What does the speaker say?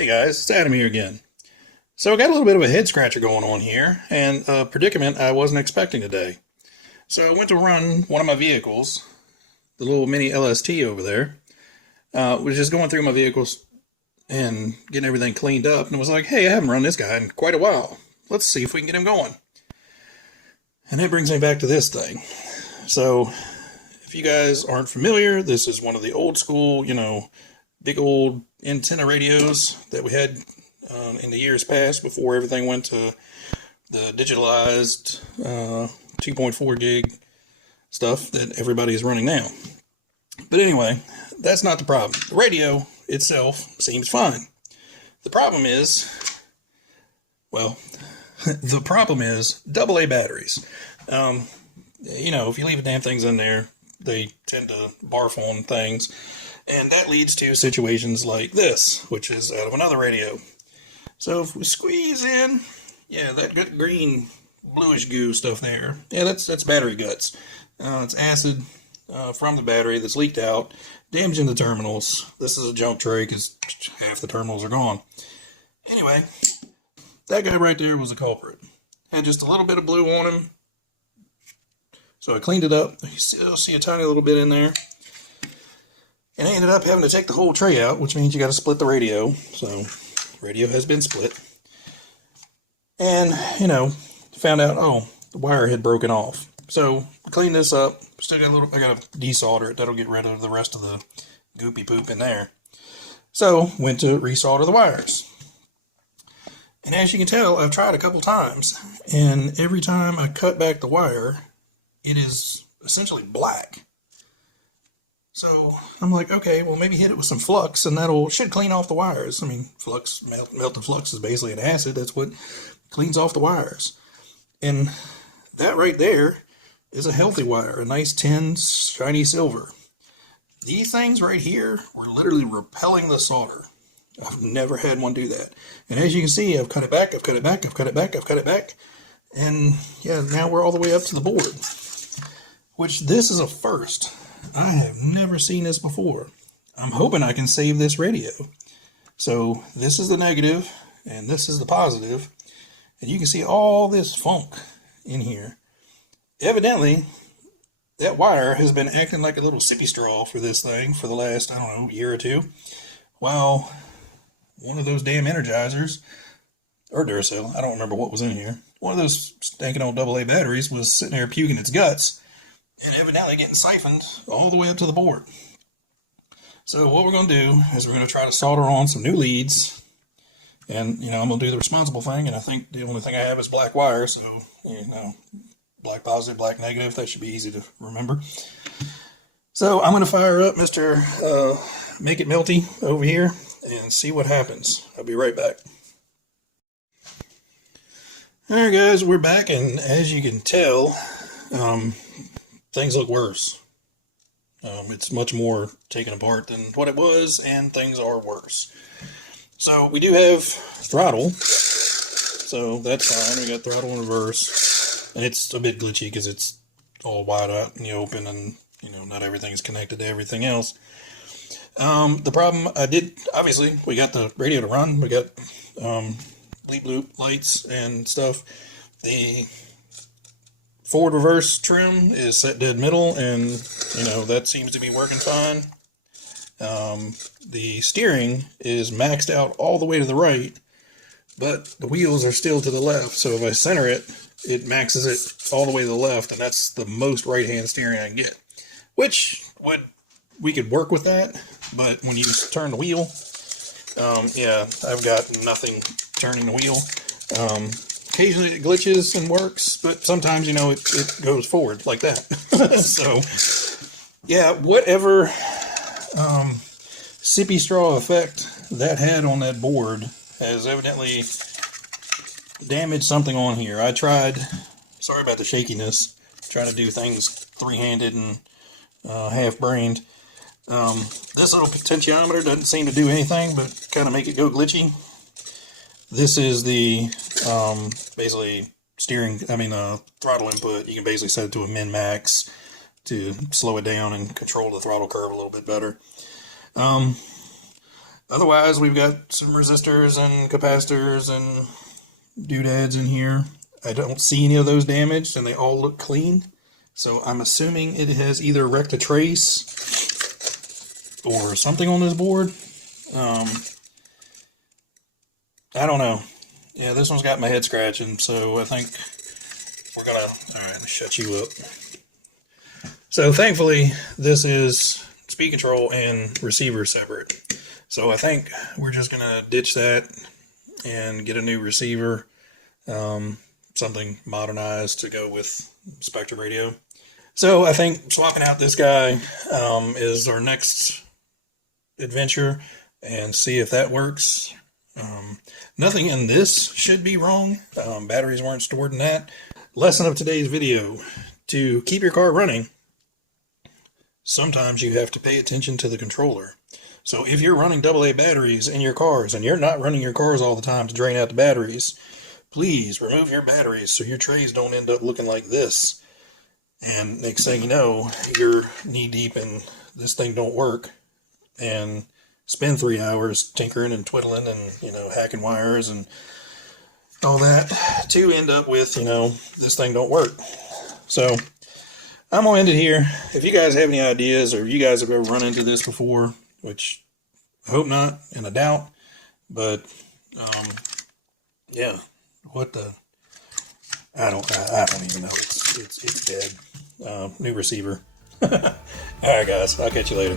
Hey guys, it's Adam here again. So I got a little bit of a head scratcher going on here, and a predicament I wasn't expecting today. So I went to run one of my vehicles, the little mini LST over there. Was just going through my vehicles and getting everything cleaned up, and was like, hey, I haven't run this guy in quite a while. Let's see if we can get him going. And that brings me back to this thing. So if you guys aren't familiar, this is one of the old school, big old antenna radios that we had in the years past before everything went to the digitalized 2.4 gig stuff that everybody is running now. But anyway, that's not the problem. The radio itself seems fine. The problem is, the problem is AA batteries. If you leave the damn things in there, they tend to barf on things. And that leads to situations like this, which is out of another radio. So if we squeeze in, that good green bluish goo stuff there, that's battery guts. It's acid from the battery that's leaked out, damaging the terminals. This is a junk tray because half the terminals are gone. Anyway, that guy right there was a culprit. Had just a little bit of blue on him. So I cleaned it up. You still see a tiny little bit in there. And I ended up having to take the whole tray out, which means you got to split the radio. So, radio has been split. And, found out, the wire had broken off. So, cleaned this up. Still got I got to desolder it. That'll get rid of the rest of the goopy poop in there. So, went to resolder the wires. And as you can tell, I've tried a couple times. And every time I cut back the wire, it is essentially black. So I'm like, okay, well maybe hit it with some flux and should clean off the wires. I mean, melted flux is basically an acid. That's what cleans off the wires. And that right there is a healthy wire, a nice tin shiny silver. These things right here were literally repelling the solder. I've never had one do that. And as you can see, I've cut it back, I've cut it back, I've cut it back, I've cut it back. And now we're all the way up to the board. Which this is a first. I have never seen this before. I'm hoping I can save this radio. So this is the negative and this is the positive. And you can see all this funk in here. Evidently, that wire has been acting like a little sippy straw for this thing for the last, year or two. While one of those damn Energizers, or Duracell, I don't remember what was in here. One of those stinking old AA batteries was sitting there puking its guts. And evidently getting siphoned all the way up to the board. So what we're going to do is we're going to try to solder on some new leads. And, I'm going to do the responsible thing. And I think the only thing I have is black wire. So, black positive, black negative. That should be easy to remember. So I'm going to fire up Mr. Make It Melty over here and see what happens. I'll be right back. Alright guys, we're back. And as you can tell, things look worse. It's much more taken apart than what it was, and things are worse. So we do have throttle, so that's fine. We got throttle in reverse, and it's a bit glitchy because it's all wide out in the open, and not everything is connected to everything else. The problem obviously, we got the radio to run. We got bleep loop lights and stuff. The forward reverse trim is set dead middle, and that seems to be working fine. The steering is maxed out all the way to the right, but the wheels are still to the left. So if I center it, it maxes it all the way to the left, and that's the most right-hand steering I can get. Which we could work with that, but when you turn the wheel, I've got nothing turning the wheel. Occasionally it glitches and works, but sometimes, it goes forward like that. So, whatever sippy straw effect that had on that board has evidently damaged something on here. I tried, sorry about the shakiness, trying to do things three-handed and half-brained. This little potentiometer doesn't seem to do anything but kind of make it go glitchy. This is the basically throttle input. You can basically set it to a min-max to slow it down and control the throttle curve a little bit better. Otherwise, we've got some resistors and capacitors and doodads in here. I don't see any of those damaged, and they all look clean. So I'm assuming it has either wrecked a trace or something on this board. I don't know. Yeah, this one's got my head scratching, so I think we're gonna... Alright, let me shut you up. So thankfully, this is speed control and receiver separate. So I think we're just gonna ditch that and get a new receiver. Something modernized to go with Spectrum radio. So I think swapping out this guy is our next adventure, and see if that works. Nothing in this should be wrong. Batteries weren't stored in that. Lesson of today's video: to keep your car running, sometimes you have to pay attention to the controller. So if you're running AA batteries in your cars, and you're not running your cars all the time to drain out the batteries, please remove your batteries so your trays don't end up looking like this. And next thing you know, you're knee deep and this thing don't work, and spend 3 hours tinkering and twiddling and, hacking wires and all that to end up with, this thing don't work. So I'm going to end it here. If you guys have any ideas, or you guys have ever run into this before, which I hope not, and I doubt, but, yeah, what the, I don't even know. It's dead. New receiver. All right, guys, I'll catch you later.